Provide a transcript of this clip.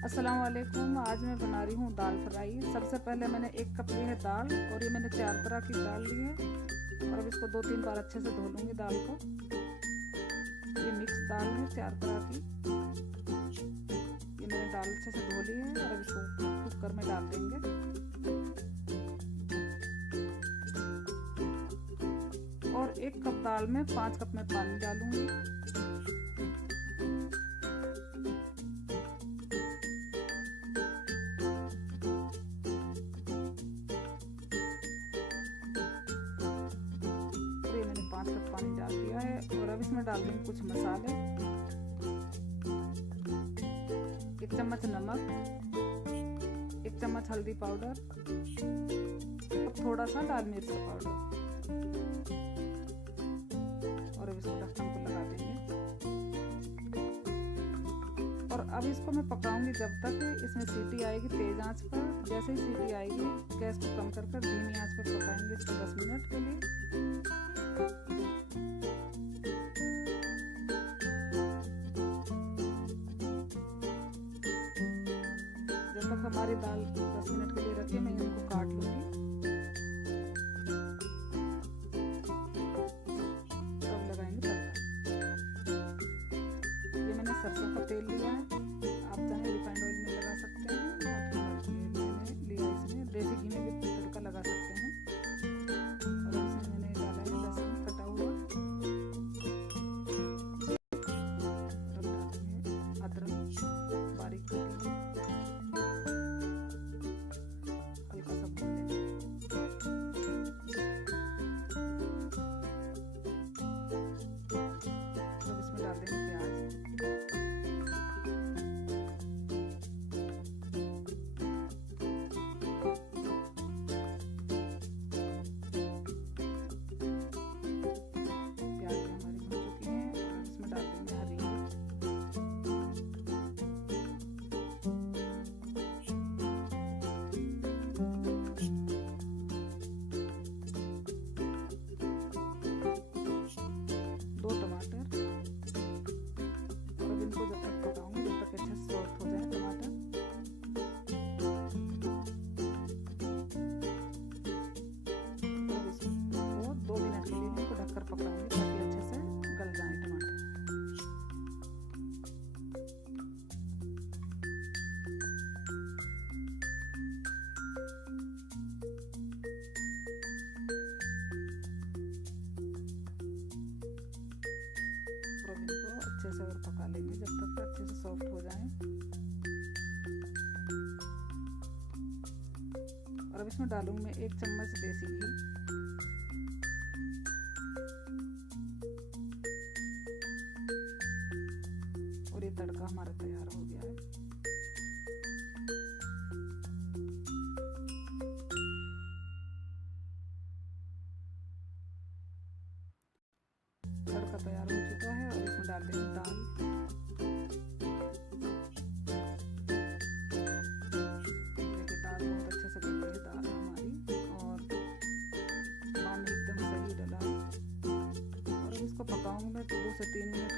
अस्सलाम वालेकुम। आज मैं बना रही हूँ दाल फ्राई। सबसे पहले मैंने 1 कप ली है दाल और ये मैंने 4 तरह की दाल ली है और अब इसको 2-3 बार अच्छे से धो लूँगी दाल को। ये मिक्स दाल है 4 तरह की। ये मैंने दाल अच्छे से धो ली है और अब इसको कुकर में डाल देंगे। और 1 कप दाल में 5 कप में पानी डालूंगी। मैंने 5 कप पानी डाल दिया है और अब इसमें डाल देंगे कुछ मसाले। 1 चम्मच नमक, 1 चम्मच हल्दी पाउडर और थोड़ा सा लाल मिर्च का पाउडर और अब इसको ढक्कन को लगा देंगे। और अब इसको मैं पकाऊंगी जब तक इसमें सीटी आएगी तेज आंच पर। जैसे ही सीटी आएगी गैस को कम कर धीमी आंच पर पकाएंगे इसको 10 मिनट के लिए। जब तक हमारी दाल 10 मिनट के लिए रखी मैं इनको काट लूंगी। तब लगाएंगे तड़का। ये मैंने सरसों का तेल लिया है, आप चाहें रिफाइंड ऑयल में लगा सकते हैं। आपकी मर्जी है। मैंने लिया इसमें देसी घी में भी तड़का लगा सकते हैं। और इसमें मैंने डाला है लहसुन कटा हुआ और डालेंगे अदरक बारीक कटी हुई। हल्का सा भून लेंगे। अब इसमें डाल देंगे प्याज। अच्छे से और पका लेंगे जब तक अच्छे से सॉफ्ट हो जाए। और अब इसमें डालूंगी मैं 1 चम्मच देसी घी। और ये तड़का हमारा तैयार हो गया है। तड़का तैयार हो चुका है और इसमें डाल देंगे दाल। देखिए दाल बहुत अच्छे से गल गई है दाल हमारी और पानी एकदम सही डला। और अब इसको पकाऊंगी मैं 2 से 3 मिनट